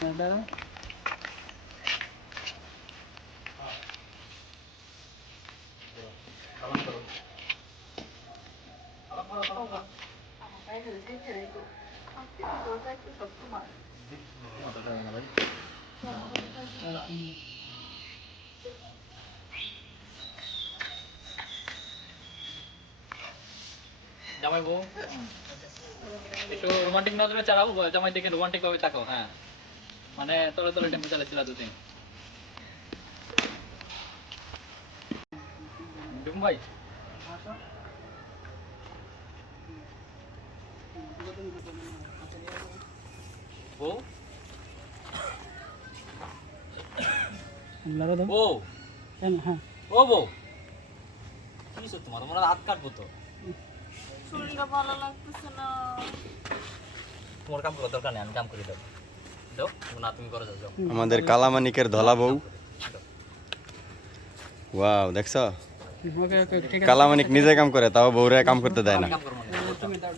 দাঁড়া জামাই বউ একটু রোমান্টিক নজরে চালাও, জামাই দেখে রোমান্টিক ভাবে তাকাও। হ্যাঁ, মানে তলে তলে টেম্পো চালাচ্ছিল দুদিন। ডুম ভাই বউ লাগা দাও বউ হ্যাঁ ও বউ, কি হচ্ছে তোমার? তোমার হাত কাটবো তো। শরীরটা ভালো লাগতেছে না। তোমার কাম করার দরকার নেই, আমি কাম করে দেবো। দাও না, তুমি করে যাও। আমাদের কালামানিকের ধলা বউ। ওয়াও, দেখছো? ওকে ওকে ঠিক আছে কালামানিক নিজে কাম করে, তাও বউরে কাম করতে দেয় না। কাম করবো না। তুমি দাও